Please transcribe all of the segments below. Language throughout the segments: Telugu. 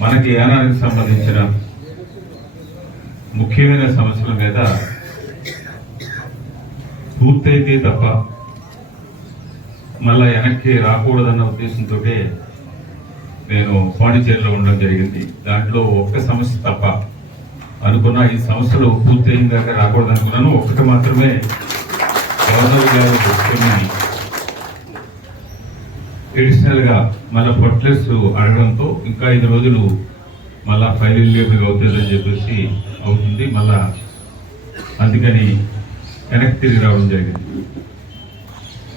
మనకి యానానికి సంబంధించిన ముఖ్యమైన సమస్యల మీద పూర్తయితే తప్ప మళ్ళా వెనక్కి రాకూడదన్న ఉద్దేశంతో నేను పాండిచేరిలో ఉండడం జరిగింది. దాంట్లో ఒక్క సమస్య తప్ప అనుకున్నా ఈ సమస్యలు పూర్తయిన దాకా రాకూడదు అనుకున్నాను. ఒక్కటి మాత్రమే గవర్నర్ గారు ఎడిషనల్ గా మళ్ళీ ఫర్టిలైజర్స్ అడగడంతో ఇంకా 5 రోజులు మళ్ళా ఫైల్ లేబుల్ అవుతుందని చెప్పేసి అవుతుంది. మళ్ళా అందుకని వెనక్కి తిరిగి రావడం జరిగింది.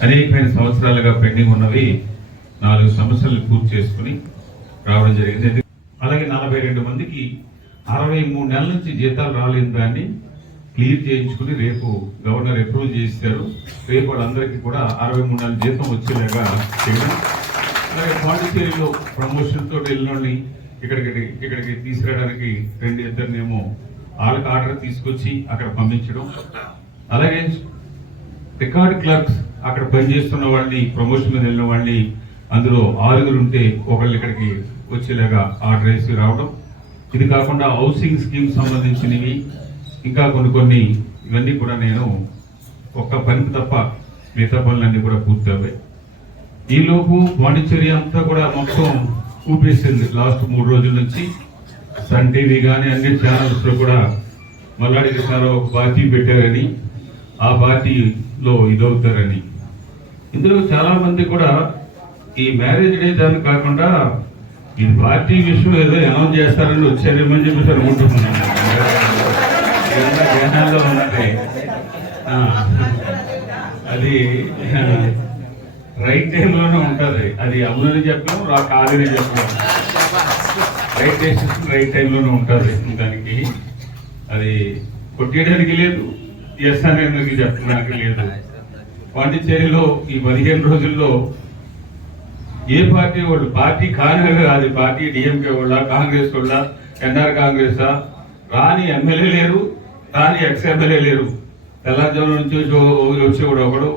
అనేకమైన సంవత్సరాలుగా పెండింగ్ ఉన్నవి 4 సమస్యలు పూర్తి చేసుకుని రావడం జరిగింది. అలాగే 42 మందికి 63 నెలల నుంచి జీతాలు రాలేని దాన్ని క్లియర్ చేయించుకుని రేపు గవర్నర్ అప్రూవ్ చేశారు. రేపు వాళ్ళందరికీ కూడా 63 నెలల జీతం వచ్చేలాగా చేయడం. అలాగే పాండిచేరిలో ప్రమోషన్ తోటి వెళ్ళినోళ్ళని ఇక్కడికి తీసుకురావడానికి 2-2 వాళ్ళకి ఆర్డర్ తీసుకొచ్చి అక్కడ పంపించడం. అలాగే రికార్డ్ క్లర్క్స్ అక్కడ పనిచేస్తున్న వాళ్ళని ప్రమోషన్ మీద వెళ్ళిన వాళ్ళని అందులో 6 ఉంటే ఒకళ్ళు ఇక్కడికి వచ్చేలాగా ఆర్డర్ వేసి రావడం. ఇది కాకుండా హౌసింగ్ స్కీమ్ సంబంధించినవి ఇంకా కొన్ని ఇవన్నీ కూడా నేను ఒక్క పనికి తప్ప మిగతా పనులన్నీ కూడా పూర్తి అవ్వాయి. ఈలోపు పాండిచేరి అంతా కూడా మొత్తం ఊపేసింది. లాస్ట్ 3 రోజుల నుంచి సన్ టీవీ కానీ అన్ని ఛానల్స్ లో కూడా మల్లాడి కృష్ణారావు ఒక పార్టీ పెట్టారని, ఆ పార్టీలో ఇదవుతారని. ఇందులో చాలా మంది కూడా ఈ మ్యారేజ్ డే దాన్ని కాకుండా ఇది పార్టీ విషయం ఏదో అనౌన్స్ చేస్తారని వచ్చారేమని చెప్పేసి అనుకుంటున్నాను. జనాల్లో ఉన్నట్టే అది రైట్ టైంలోనే ఉంటుంది. అది అవునని చెప్పాము, కాదని చెప్పాము. రైట్ డెసిషన్ రైట్ టైంలోనే ఉంటుంది. దానికి అది కొట్టేయడానికి లేదు, ఎస్ అనేది చెప్పడానికి లేదు. పాండిచేరిలో ఈ 15 రోజుల్లో ఏ పార్టీ వాళ్ళు, పార్టీ కాని కాదు, పార్టీ డిఎంకే వాళ్ళ, కాంగ్రెస్ వాళ్ళ, ఎన్ఆర్ కాంగ్రెస్ రాని ఎమ్మెల్యే లేరు, రాని ఎక్స్ ఎమ్మెల్యే లేరు. తెల్లారుజాము నుంచి వచ్చి కూడా ఒకడు,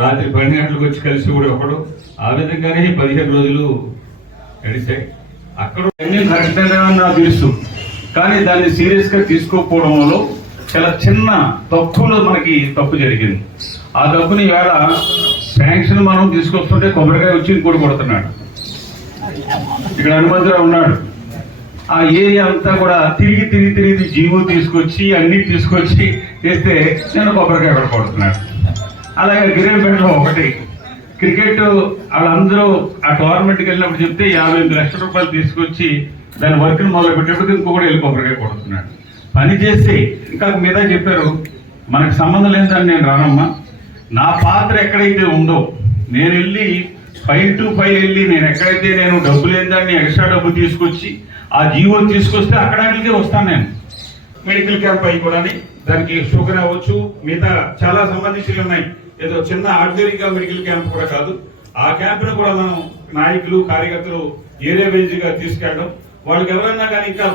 రాత్రి 12 గంటలకు వచ్చి కలిసి కూడా ఒకడు. ఆ విధంగానే 15 రోజులు గడిచాయి. అక్కడ నాకు తెలుసు, కానీ దాన్ని సీరియస్ గా తీసుకోకపోవడంలో చాలా చిన్న తప్పులో మనకి తప్పు జరిగింది. ఆ తప్పుని ఈవేళ శాంక్షన్ మనం తీసుకొస్తుంటే కొబ్బరికాయ వచ్చి ఇంకోటి కొడుతున్నాడు. ఇక్కడ హనుమంతరావు ఉన్నాడు. ఆ ఏరియా అంతా కూడా తిరిగి జీవో తీసుకొచ్చి అన్ని తీసుకొచ్చి చేస్తే చిన్న కొబ్బరికాయ కూడా కొడుతున్నాడు. అలాగే గిరిపేటలో ఒకటి క్రికెట్ వాళ్ళందరూ ఆ టోర్నమెంట్కి వెళ్ళినప్పుడు చెప్తే 55 లక్షల రూపాయలు తీసుకొచ్చి దాని వర్క్ మొదలు పెట్టేప్పుడు ఇంకొకటి వెళ్ళి కొబ్బరికాయ కొడుతున్నాడు. పని చేసి ఇంకా మీద చెప్పారు, మనకు సంబంధం లేదని నేను రానమ్మా, నా పాత్ర ఎక్కడైతే ఉందో నేను వెళ్ళి ఫైల్ టు ఫైల్ వెళ్ళి నేను ఎక్కడైతే నేను డబ్బు లేని దాన్ని ఎక్స్ట్రా డబ్బు తీసుకొచ్చి ఆ జీవో తీసుకొస్తే అక్కడికే వస్తాను. నేను మెడికల్ క్యాంప్ అయి కూడా దానికి షుగర్ అవ్వచ్చు, మిగతా చాలా సంబంధించి ఉన్నాయి. ఏదో చిన్న ఆర్డినరీగా మెడికల్ క్యాంప్ కూడా కాదు. ఆ క్యాంప్ ను కూడా మనం నాయకులు కార్యకర్తలు ఏరియా వైజ్ గా తీసుకెళ్ళడం. వాళ్ళకి ఎవరైనా కానీ ఇంకా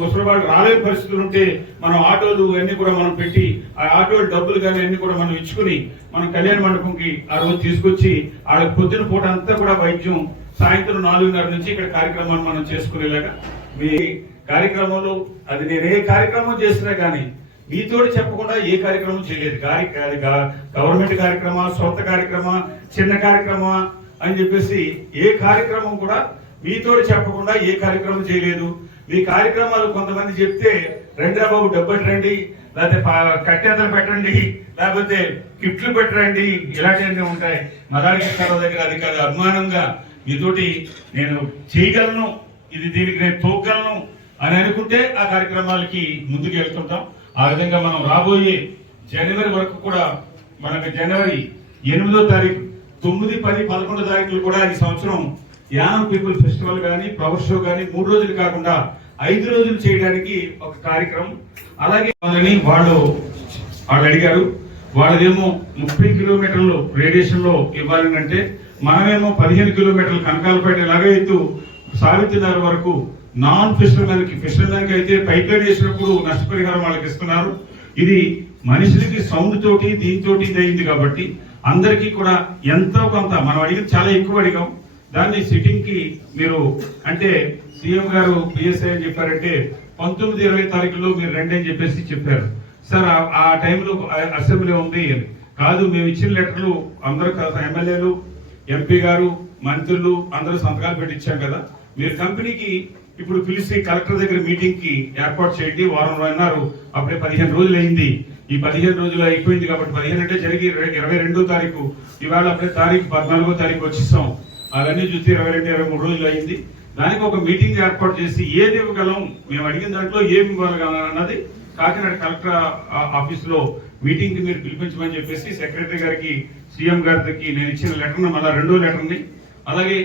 ముసలి వాళ్ళు రాలేని పరిస్థితులు ఉంటే మనం ఆటోలు అన్ని కూడా మనం పెట్టి ఆ ఆటోలు డబ్బులు కానీ అన్ని కూడా మనం ఇచ్చుకుని మనం కళ్యాణ మండపంకి ఆ రోజు తీసుకొచ్చి వాళ్ళకి పొద్దున పూట అంతా కూడా వైద్యం, సాయంత్రం 4:30 నుంచి ఇక్కడ కార్యక్రమాన్ని మనం చేసుకునేలాగా మీ కార్యక్రమంలో అది నేను ఏ కార్యక్రమం చేసినా కానీ మీతోటి చెప్పకుండా ఏ కార్యక్రమం చేయలేదు. గవర్నమెంట్ కార్యక్రమా, సొంత కార్యక్రమా, చిన్న కార్యక్రమా అని చెప్పేసి ఏ కార్యక్రమం కూడా మీతోటి చెప్పకుండా ఏ కార్యక్రమం చేయలేదు. మీ కార్యక్రమాలు కొంతమంది చెప్తే రండి బాబు డబ్బులు రండి, లేకపోతే కట్టేతలు పెట్టండి, లేకపోతే కిట్లు పెట్టరండి, ఇలాంటివన్నీ ఉంటాయి. మల్లాడి కృష్ణారావు దగ్గర అది కాదు, అభిమానంగా మీతోటి నేను చేయగలను, ఇది దీనికి నేను తోగలను అని అనుకుంటే ఆ కార్యక్రమాలకి ముందుకు వెళ్తుంటాం. ఆ విధంగా మనం రాబోయే జనవరి వరకు కూడా మనకు జనవరి 8వ తారీఖు, 9, 10, 11 తారీఖులు కూడా ఈ సంవత్సరం యానం పీపుల్ ఫెస్టివల్ కానీ ఫ్లవర్ షో కానీ 3 రోజులు కాకుండా 5 రోజులు చేయడానికి ఒక కార్యక్రమం. అలాగే వాళ్ళు అడిగారు, వాళ్ళదేమో 30 కిలోమీటర్లు రేడియేషన్ లో ఇవ్వాలని అంటే మనమేమో 15 కిలోమీటర్లు కనకాలపేట ఎలాగైతూ సావిత్రినగర్ వరకు నాన్ ఫిషర్మెన్ కి అయితే పైప్ లైన్ వేసినప్పుడు నష్టపరిహారం వాళ్ళకి ఇస్తున్నారు. ఇది మనుషులకి సౌండ్ తోటి దీంతో ఇది అయింది కాబట్టి అందరికీ కూడా ఎంతో కొంత మనం అడిగింది చాలా ఎక్కువ అడిగాం. దాన్ని సిట్టింగ్ కి మీరు అంటే సీఎం గారు పిఎస్ఐ అని చెప్పారంటే 19-20 తారీఖులో మీరు రండి అని చెప్పేసి చెప్పారు సార్. ఆ టైంలో అసెంబ్లీ ఉంది అని కాదు, మేము ఇచ్చిన లెటర్లు అందరూ ఎమ్మెల్యేలు, ఎంపీ గారు, మంత్రులు అందరూ సంతకాలు పెట్టి ఇచ్చాం కదా, మీరు కంపెనీకి ఇప్పుడు పిలిచి కలెక్టర్ దగ్గర మీటింగ్ కి ఏర్పాటు చేయండి. వారం అన్నారు, అప్పుడే 15 రోజులు అయింది. ఈ 15 రోజులు అయిపోయింది కాబట్టి 15 అంటే జరిగి 22వ తారీఖు, ఇవాళ అప్పుడే తారీఖు 14వ తారీఖు వచ్చేసాం. అవన్నీ చూస్తే 22-23 రోజులు అయింది. దానికి ఒక మీటింగ్ ఏర్పాటు చేసి ఏది ఇవ్వగలం, మేము అడిగిన దాంట్లో ఏమి ఇవ్వగలం అన్నది కాకినాడ కలెక్టర్ ఆఫీస్ లో మీటింగ్ కి మీరు పిలిపించమని చెప్పేసి సెక్రటరీ గారికి, సీఎం గారికి నేను ఇచ్చిన లెటర్ మళ్ళీ 2వ లెటర్ని అలాగే